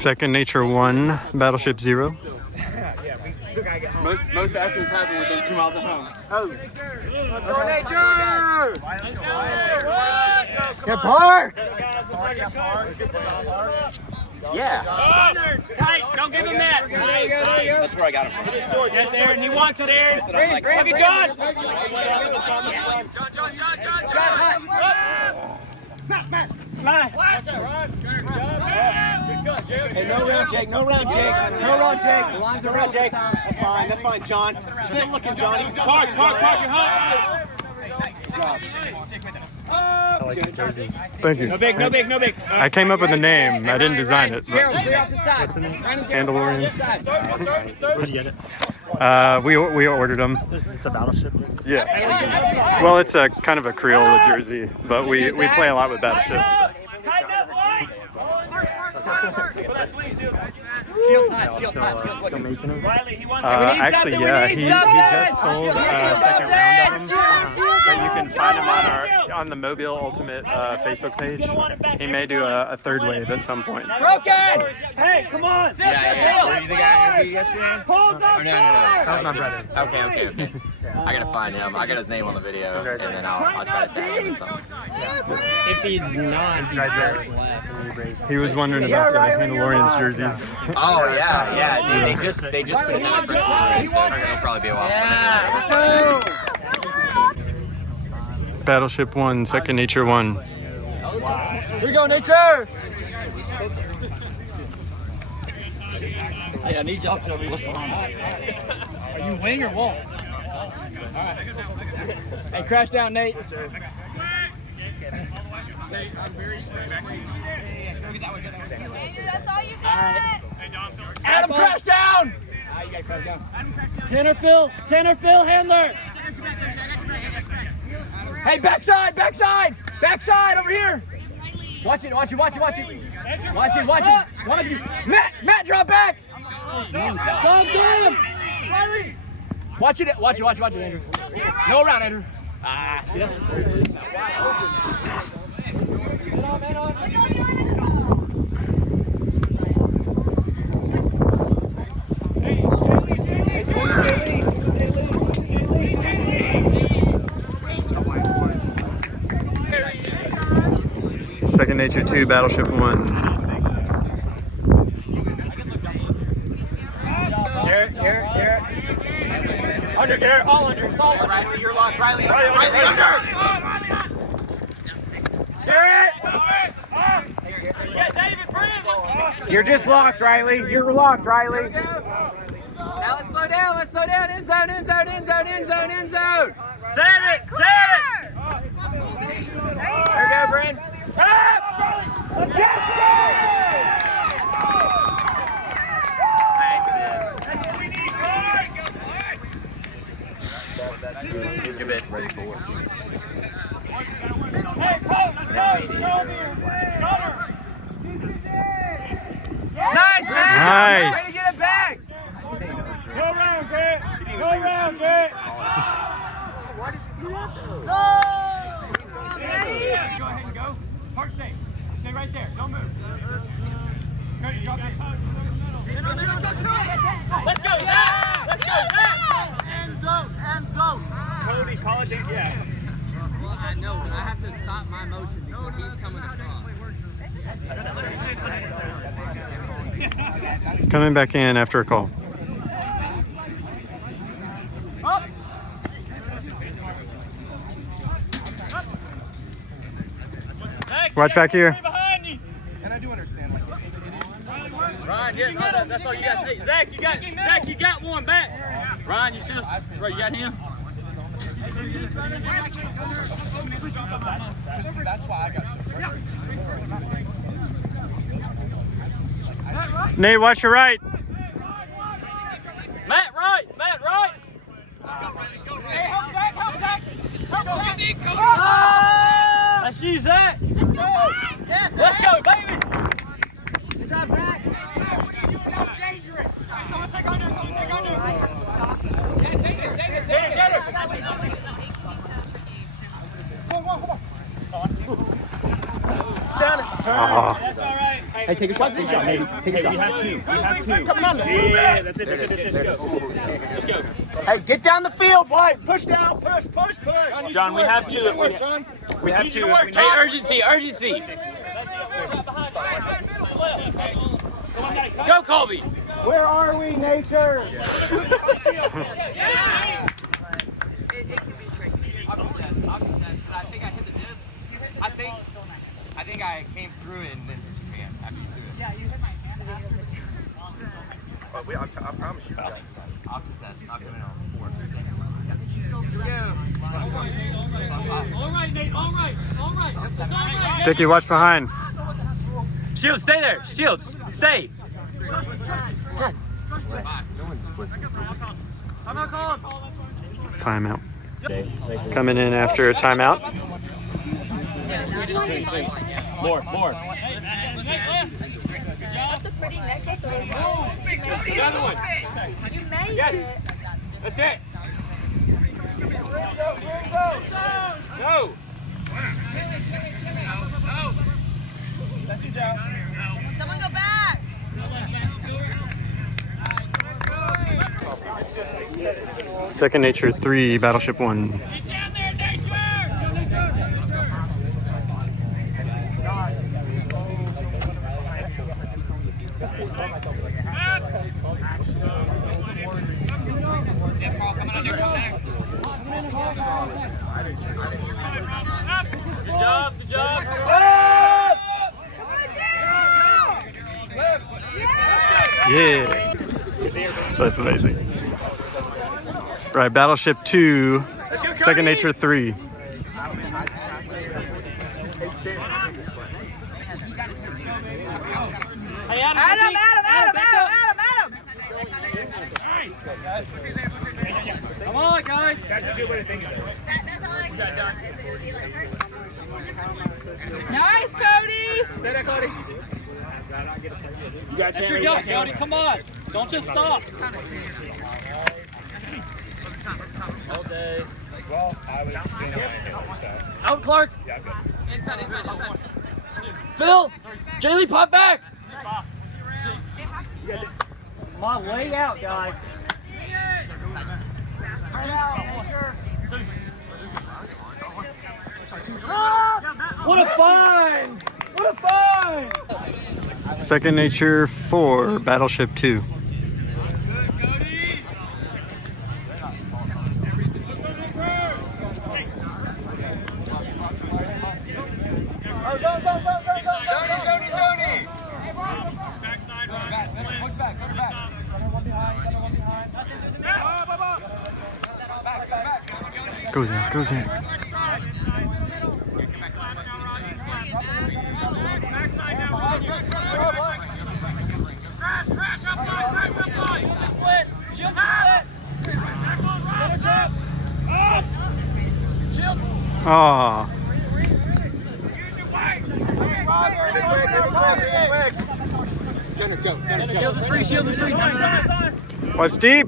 Second Nature 1, Battleship 0. Most accidents happen within 2 miles of home. Oh. Nature! Get park! Yeah. Tight, don't give him that. That's where I got him from. Yes, Aaron, he wants it, Aaron. Look at John. Hey, no round, Jake. No round, Jake. No round, Jake. The lines are around, Jake. That's fine, John. Sit looking, Johnny. Park, you're hot. I like the jersey. Thank you. No big. I came up with the name. I didn't design it. Gerald, clear off the side. Mandalorians. Where'd you get it? We ordered them. It's a Battleship. Yeah. Well, it's a kind of a Crayola jersey, but we play a lot with Battleship. Still making them. Actually, yeah, he just sold a second round of them, but you can find them on the Mobile Ultimate Facebook page. He may do a third wave at some point. Broken! Hey, come on! Yeah. Were you the guy I interviewed yesterday? Hold Or no. That was my brother. Okay. I gotta find him. I got his name on the video, and then I'll try to tag him in something. If he's not, he just left. He was wondering about the Mandalorians jerseys. Oh yeah, dude. They just put in that first one, so it'll probably be a while. Let's go! Battleship 1, Second Nature 1. Here we go, Nature! Hey, I need y'all to tell me what's going on. Are you wing or wall? Alright. Hey, crash down, Nate. Yes, sir. Nate, I'm very sorry. That's all you got. Adam, crash down! You gotta crash down. Tanner Phil, handler! Hey, backside over here! Watch it. One of you. Matt, drop back! Come Tim! Riley! Watch it, Andrew. No around, Andrew. See, that's Second Nature 2, Battleship 1. Garrett. Under, Garrett, all under. It's all under. Riley, you're lost. Riley, under. Garrett! Yeah, David, Brandon! You're just locked, Riley. You're locked, Riley. Now let's slow down. End zone. Save it! There you go, Brandon. Good bit. Ready for work. Hey, coach, Nice, man! Nice. Way to get it back! Go round, Grant! Go round, Grant! Go! Go ahead and go. Park stay. Stay right there. Don't move. Cody, drop it. Let's go, Zach! Let's go, Zach! End zone! Cody, call it in. Yeah. Well, I know, but I have to stop my motion because he's coming across. Coming back in after a call. Watch back here. And I do understand, like, it is. Ryan, yeah, that's all you got. Hey, Zach, you got one back. Ryan, you see us? Right, you got him? That's why I got so frustrated. Nate, watch your right. Matt, right! Hey, help back! I see Zach. Yes, Let's go, baby. Good job, Zach. What are you doing now? Dangerous. Someone take under. Take it. Come on. That's all right. Hey, Hey, take a shot. Take a shot. Maybe. Take a shot. We have two. Come on. Yeah, that's it. Let's go. Let's go. Hey, get down the field, White. Push down. Push. John, we have two. We have two. Hey, urgency. Go, Colby. Where are we, nature? It can be tricky. I'll contest, because I think I hit the disc. I think I came through it and then hit your hand after you threw it. Yeah, you hit my hand after the disc. I promise you. I'll contest. I'll come in on 4. All right. Dickie, watch behind. Shields, stay there. Shields, stay. Timeout. Coming in after a timeout. More. That's a pretty necklace. The other one. You made Yes. it. That's it. Go. Someone go back. Second Nature 3, Battleship 1. Good job. Yeah. That's amazing. Right, Battleship 2, Second Nature 3. Adam. Come on, guys. That's all I can. Nice, Cody. Stay there, Cody. You got That's your job, Cody. Come on. Don't just stop. All day. Well, I was doing it. Out, Clark. Yeah, I'm good. Inside. Phil. Jaylee, pop back. Come on, lay out, guys. What a find! Second Nature 4, Battleship 2. Goes in. Oh. Shield is free. Watch deep.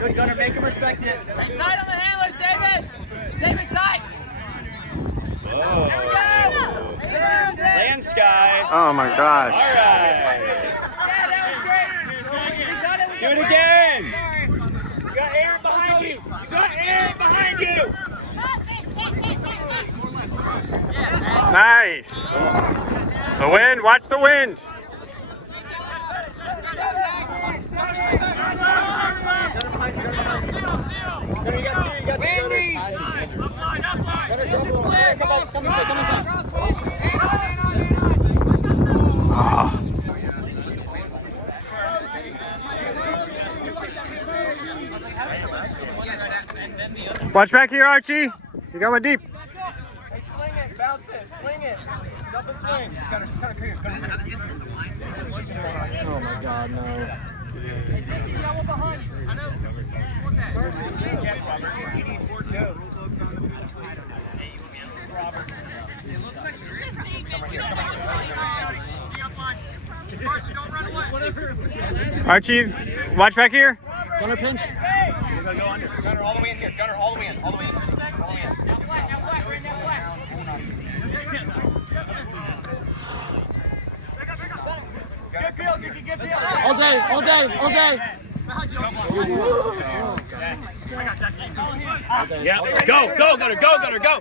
Good, Gunner, make him respect it. Hang tight on the handlers, David. David, tight. Land Sky. Oh my gosh. All right. Do it again. You got Aaron behind you. Nice. The wind. Watch the wind. Watch back here, Archie. You got one deep. Hey, sling it, bounce it, sling it. Double swing. Gunner, oh my God, no. Archie's, watch back here. Gunner pinch. go under. Gunner, all the way in here. Gunner, all the way in. All the way in. All the way in. Get Fields, you can get Fields. All day, all day, all day. Yeah, go, go, Gunner, go, Gunner, go.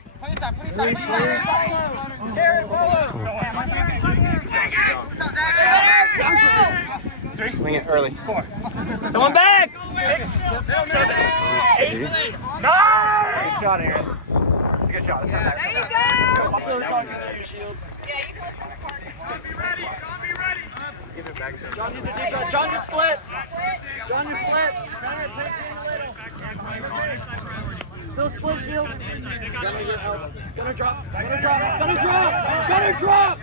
Swing it early. 4. Someone back. 6, 7, 8, 9. Good shot, Aaron. It's a good shot. There you go. Also talking to your shields. Yeah, you can listen to part. John, be ready. John, be ready. Give it back to him. John, John, you split. John, you split. Still split, shields. Gonna drop. Gonna drop. Gonna drop. Gonna drop.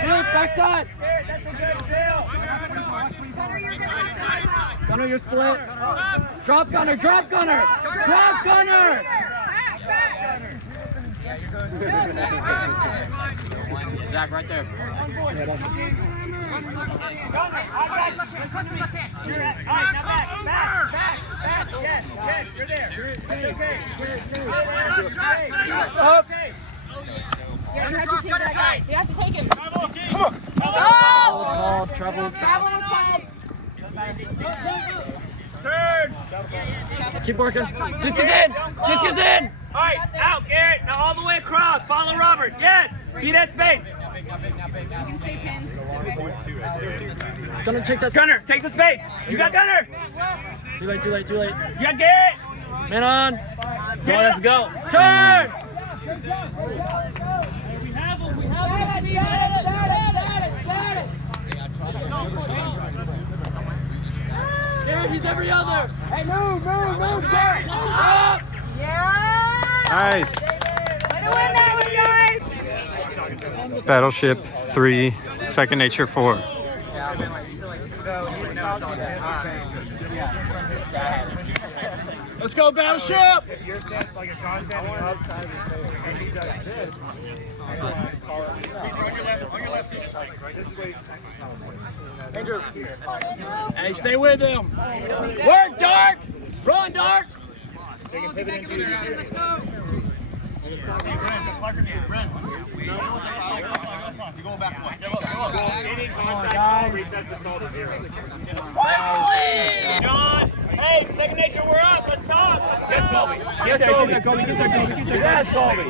Shields, backside. That's a good deal. Gunner, you're split. Drop Gunner, drop Gunner. Drop Gunner. Yeah, you're good. Zach, right there. Yes, you're there. It's okay. Yeah, you have to take that guy. You have to take him. Come on. Travel was called. Travel was Travel was called. Turn. Keep working. Disc is in. Disc is in. All right, out, Garrett. Now all the way across. Follow Robert. Yes. Be that space. You can stay pinned. Gunner, take that. Gunner, take the space. You got Gunner. Too late, too late, too late. You got Garrett. Man on. Come on, let's go. Turn. Garrett, he's every other. Hey, move, Garrett. Up. Yeah. Nice. Way to win that one, guys. Battleship 3, Second Nature 4. Let's go, Battleship. You're like a John standing up, and he does this. On your left, just like right this way. Andrew. Hey, stay with him. Work, Dark. Run, Dark. Take a pivot into the Let's go. You go back one. Any contact resets the soul to 0. John. Hey, Second Nation, we're up. Let's talk. Yes, Colby. Yes, Colby. Yes, Colby.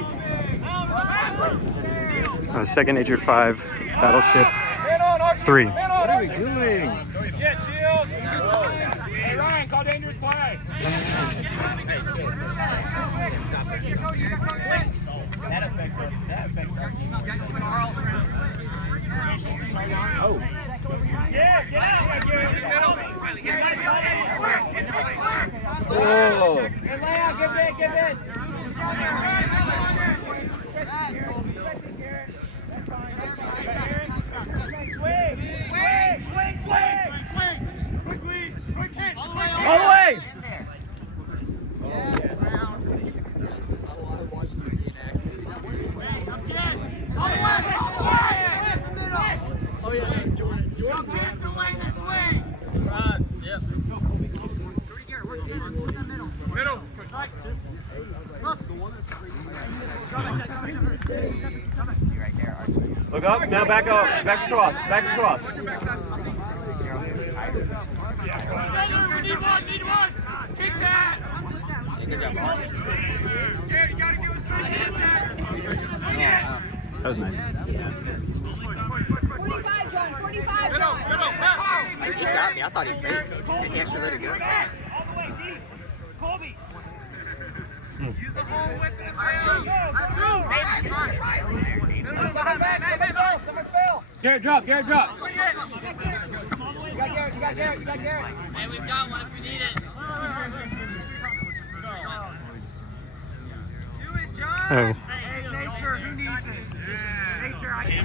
Second Nature 5, Battleship 3. What are we doing? Yes, Shields. Hey, Ryan, call dangerous play. That affects us. Oh. Yeah, get out right here. Oh. Hey, Leia, give it. All the way. Look up, now back up, back across. Need one. Kick that. Good job, Mark. Yeah, you gotta give us space to hit that. That was nice. 45, John. 45, John. He got me. I thought he faked. He actually let it go. All the way deep. Colby. Use the whole width of the Garrett, drop. You got Garrett. Hey, we've got one if we need it. Oh. Nature, who needs it? Nature, I can.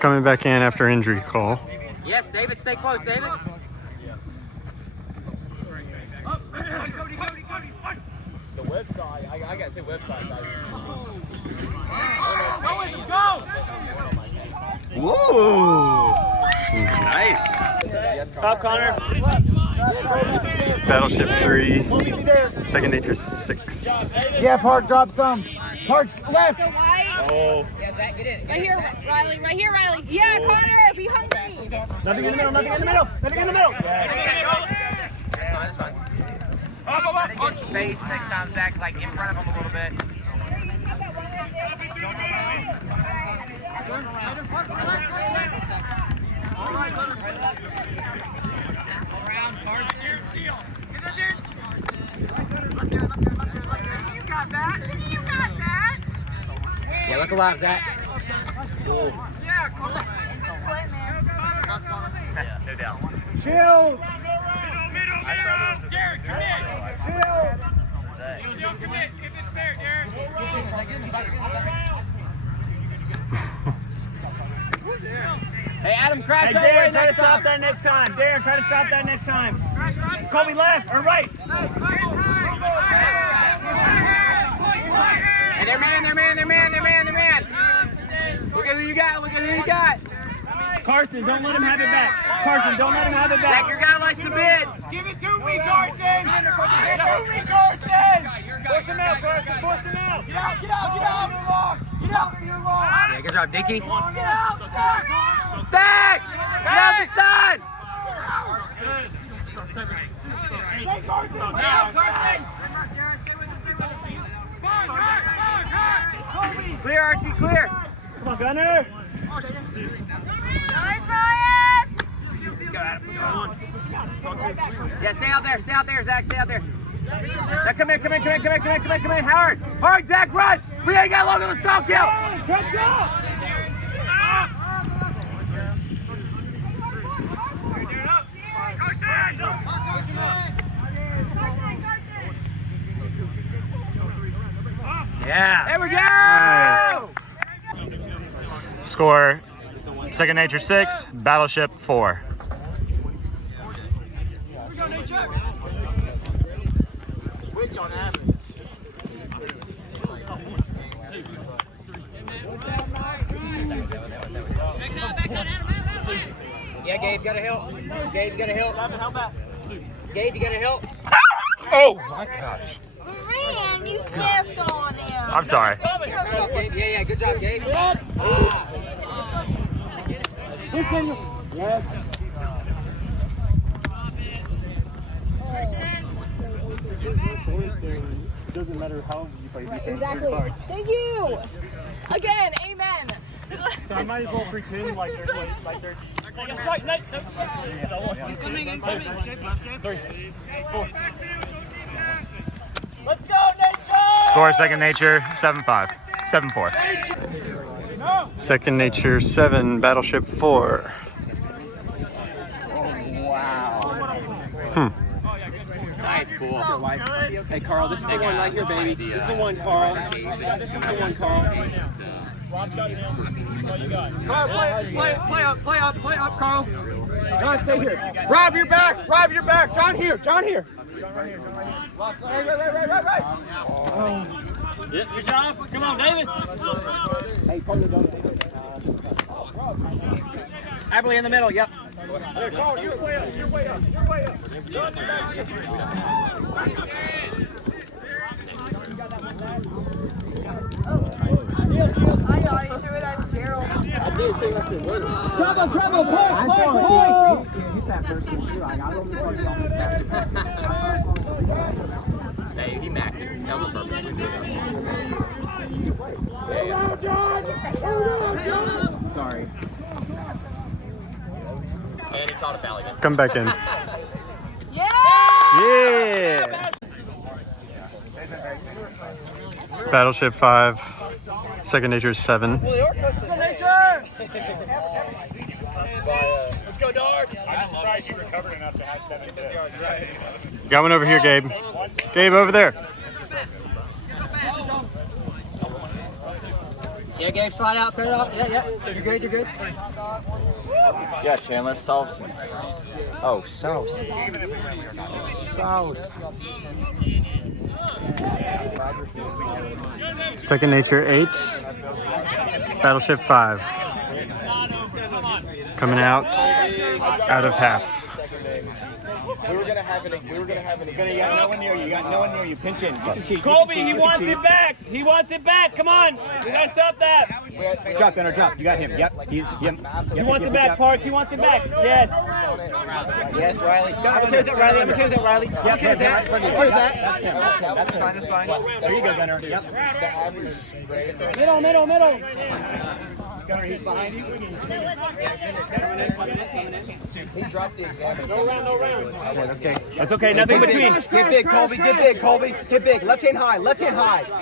Coming back in after injury call. Yes, David, stay close, David. The website. I got to say website. Whoa! Nice. Top Connor. Battleship 3, Second Nature 6. Yeah, Park, drop some. Park's left. Go white. Oh. Yeah, Zach, get in. Right here, Riley. Right here, Riley. Yeah, Connor, be hungry. Nothing in the middle, nothing in the middle, nothing in the middle. That's fine. Try to get space next time, Zach, like in front of him a little bit. Yeah, look alive, Zach. No doubt. Chill. Hey, Adam, crash Hey, Darren, try to stop that next time. Darren, try to stop that next time. Colby left or right. Hey, they're man. Look at who you got. Carson, don't let him have it back. Carson, don't let him have it Zach, back. your guy likes the bid. Give it to me, Carson. Give it to me, Carson. Force him out, Carson. Force him out. Get out. Get out. Yeah, good job, Dickie. Get out. Stack! Get out the side! Hey, Carson. Carson. Clear, Archie, clear. Come on, Gunner. Nice, Ryan. Yeah, stay out there, Zach, stay out there. Now come in, Howard. Hard, Zach, run! We ain't got long on the stall kill! Good job. Yeah. There we go! Nice. Score, Second Nature 6, Battleship 4. Yeah, Gabe, you gotta help. Gabe, you gotta help. Oh my gosh. Ryan, you stepped on him. I'm sorry. Good job, Gabe. Yeah, good job, Gabe. Yes. Doesn't matter how you play defense. Exactly. Thank you. Again, amen. So I might as well pretend like there's Incoming. 3, 4. Let's go, Nature. Score, Second Nature 7-5. 7-4. Second Nature 7, Battleship 4. Nice, cool. Hey, Carl, this is the one right here, baby. This is the one, Carl. This is the one, Carl. Play up, Carl. John, stay here. Rob, you're back. John here. Right. Yep, good job. Come on, David. Hey, Carl, Aberley in the middle, yep. Carl, you're way up. Trouble, point. Hit that first one, too. I got him. Hey, he macked it. That was perfect. Sorry. And he caught a foul again. Come back in. Yeah. Yeah! Battleship 5, Second Nature 7. Let's go, Dark. I'm surprised you recovered enough to have 7 hits. Got one over here, Gabe. Gabe, over there. Yeah, Gabe, slide out, cut it off. Yeah. You're good. Yeah, Chandler, sauce. Oh, sauce. Sauce. Second Nature 8, Battleship 5. Coming out of half. We were gonna have an. You got no one near you. You got no one near you. Pinch in. You can cheat. Colby, he wants it back. He wants it back. Come on. We gotta stop that. Drop, Gunner, drop. You got him. Yep. He wants it back, Park. He wants it back. Yes. Yes, Riley. I'm okay with that, Riley. I'm okay with that, Riley. Yep, okay with that. That's him. That's fine. That's fine. There you go, Gunner. Yep. Middle. Gunner, he's behind you. He dropped the exam. No round. That's okay. Nothing between. Get big, Colby. Get big. Left hand high.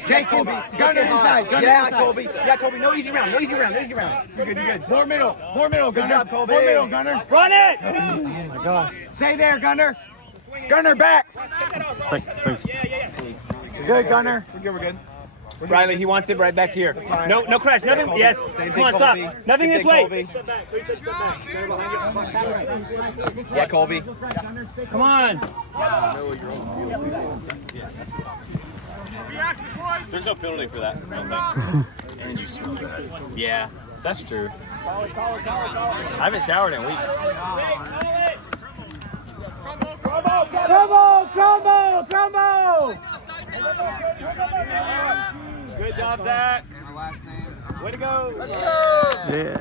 Jake, Colby. Gunner inside. Yeah, Colby. No easy round. You're good. More middle. Good job, Colby. More middle, Gunner. Run it. Oh my gosh. Stay there, Gunner. Gunner, back. Thanks. You're good, Gunner. We're good. Riley, he wants it right back here. No crash. Nothing. Yes. Come on, stop. Nothing this way. Yeah, Colby. Come on. There's no penalty for that. And you smell bad. Yeah, that's true. I haven't showered in weeks. Combo! Good job, Zach. Way to go! Let's go! Yeah.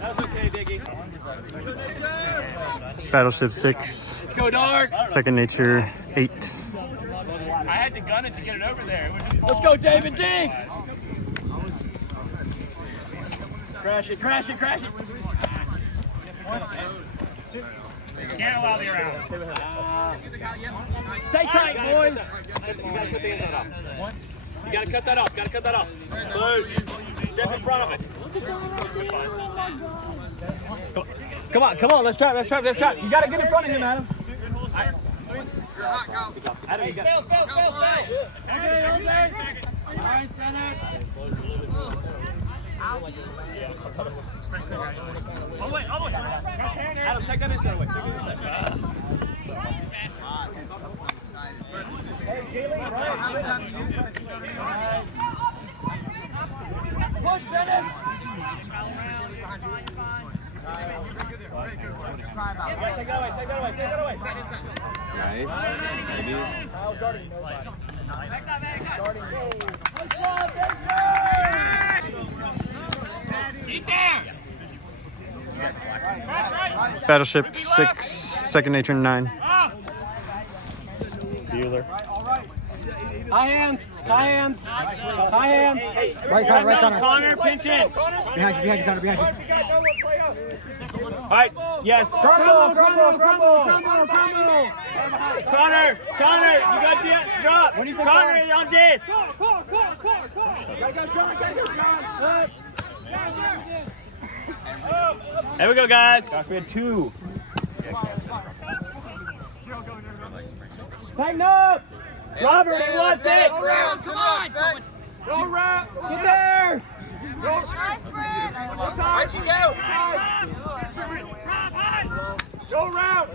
That's okay, Diggy. Battleship 6. Let's go, Dark. Second Nature 8. I had to gun it to get it over there. Let's go, David D. Crash it. Can't allow the around. Stay tight, boys. You gotta cut that off. Push. Step in front of it. Come on. Let's try. You gotta get in front of him, Adam. Adam, you got it. Go. All the way. Adam, take that inside away. Hey, Jaylee, push, Dennis! Take that away. Nice. Maybe. Eat there! Battleship 6. Second Nature 9. Bueller. High hands. Right, Connor, pinch in. Behind you, Connor. All right, yes. Crumble. Connor, you got the drop. Connor is on this. There we go, guys. Gosh, we had 2. Tighten up! Robert, he wants it. Come on! Go round! Get there! Nice, Brent. Where'd you go? Go round!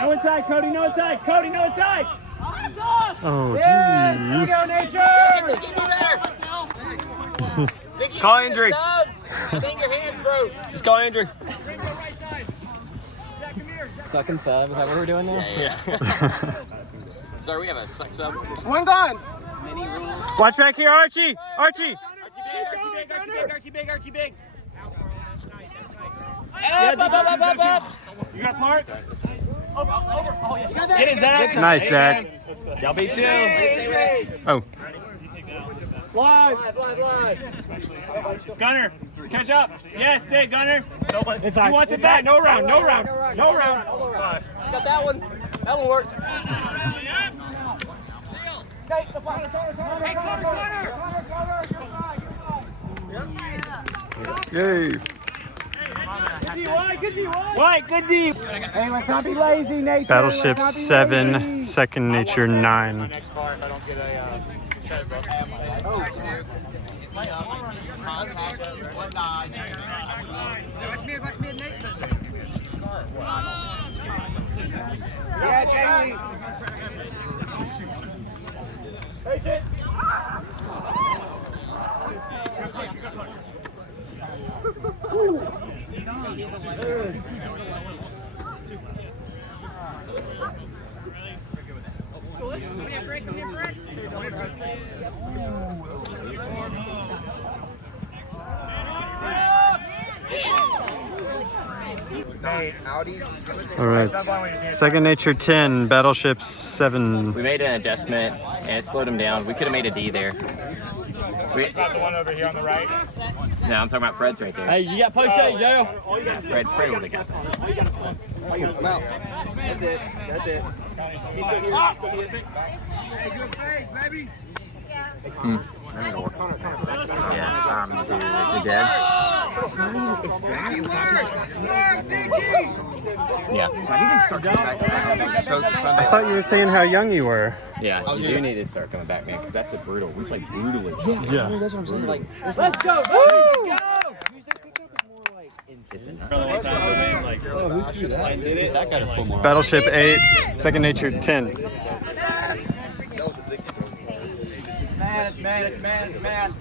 No inside, Cody. No inside. Oh, Yes! jeez. Go, Nature! Call injury. I think your hand's broke. Just call injury. Suck and sub. Is that what we're doing now? Yeah. Sorry, we have a suck sub. One gone! Watch back here, Archie. Archie big. Up. You got part? Over. Oh, yeah. Get it, Zach. Nice, Zach. Y'all be chill. Oh. Fly! Gunner, catch up. Yes, stay, Gunner. Inside. He wants it back. No round. Got that one. That one worked. Yay. White, good deep. Hey, let's not be lazy, Nature. Battleship Let's not be 7. lazy. Second Nature 9. Yeah, Jamie. Patient. All right. Second Nature 10, Battleship 7. We made an adjustment and it slowed him down. We could have made a D there. It's not the one over here on the right. No, I'm talking about Fred's right there. Hey, you got post A, Joe. Fred would have got that. That's it. That's it. He's still here. He's still here. Hey, good face, baby. Yeah, the dead. Yeah. So I need to start coming back. I thought you were saying how young you were. Yeah, you do need to start coming back, man, because that's a brutal. We play brutally. Yeah. That's what I'm saying. Like, Let's go, boys. Let's go. Battleship 8, Second Nature 10. Man.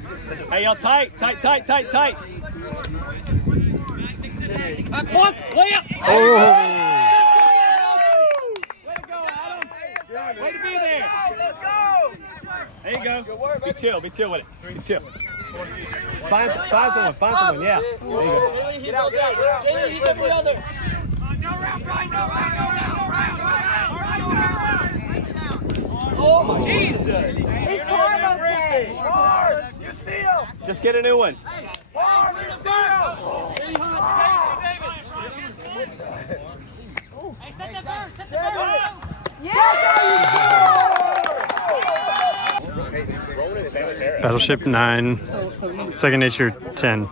Hey, y'all tight. That's one. Layup. Oh! Way to go, Adam. Way to be there. Let's go. There you go. Be chill with it. Be chill. Find someone. Yeah. There you go. Get out. He's every other. No round. Oh, Jesus. He's hard, okay. Hard. You see him. Just get a new one. Hard. Hey, set the bird. Battleship 9, Second Nature 10.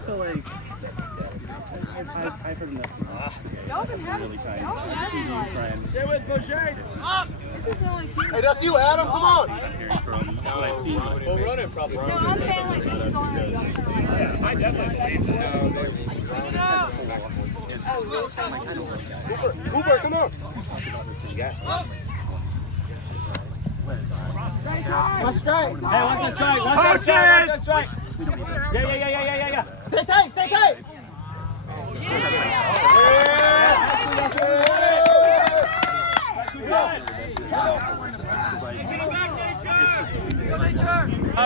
So like, I've heard enough. Y'all been having Stay with Boucher. This is the only team. Hey, that's you, Adam. Come on. We'll run it probably. No, I'm saying like this is going on. I definitely believe Hoover, come on. Watch strike. Hey, watch that strike. Yeah. Stay tight.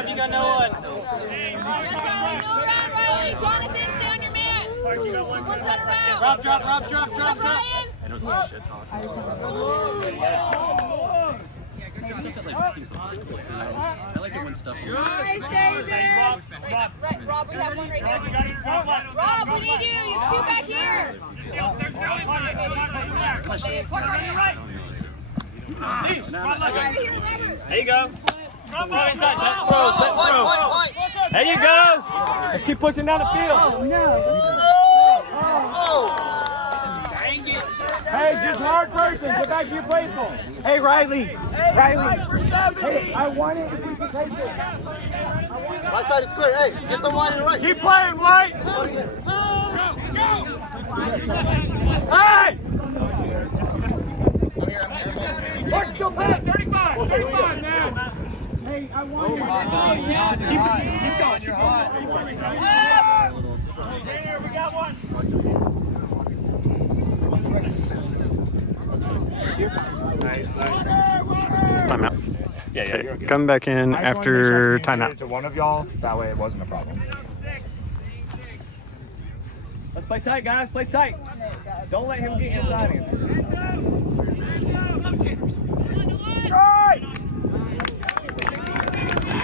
You got no one. No round, Riley. Jonathan, stay on your man. One set around. Rob, drop. Ryan. I like it when stuff is Nice, David. Rob, we have one right there. Rob, what do you do? There's two back here. There you go. Set throw. There you go. Let's keep pushing down the field. Hey, just hard person. Get back to your playful. Hey, Riley. Hey, I want it if we can take it. My side is clear. Hey, get some wide in the right. Keep playing, White. Hey! Let's go back. 35 now. Hey, I want you. Keep going. You're hot. Here, we got one. Nice. Timeout. Yeah, Okay, you're good. come back in I just wanted to after make sure I timeout. communicated to one of y'all, that way it wasn't a problem. Let's play tight, guys. Play tight. Don't let him get inside him.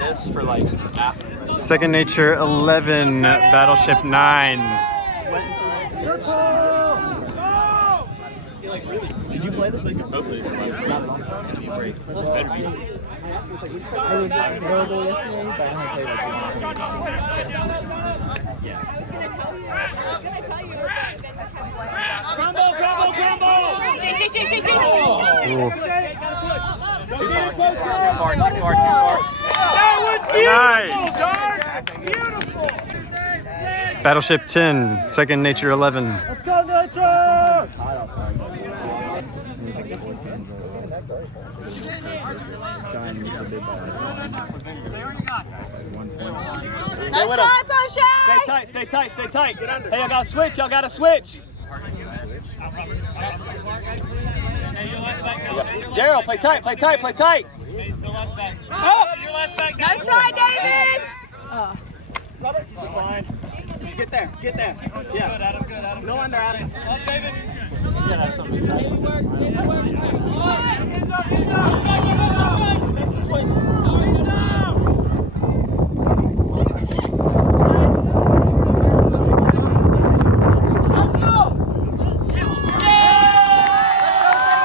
This for like after. Second Nature 11, Battleship 9. Did you play this like your post? Not at all. Better be. I was available yesterday, but I haven't played Ooh. Too far. Nice. Battleship 10, Second Nature 11. Let's go, Nitro! Nice try, Potion! Stay tight, stay tight, stay tight. Hey, y'all gotta switch, y'all gotta switch. Gerald, play tight, play tight, play tight. Oh! Nice try, David! Get there, get there. Yeah. No under, Adam. Good work, good work.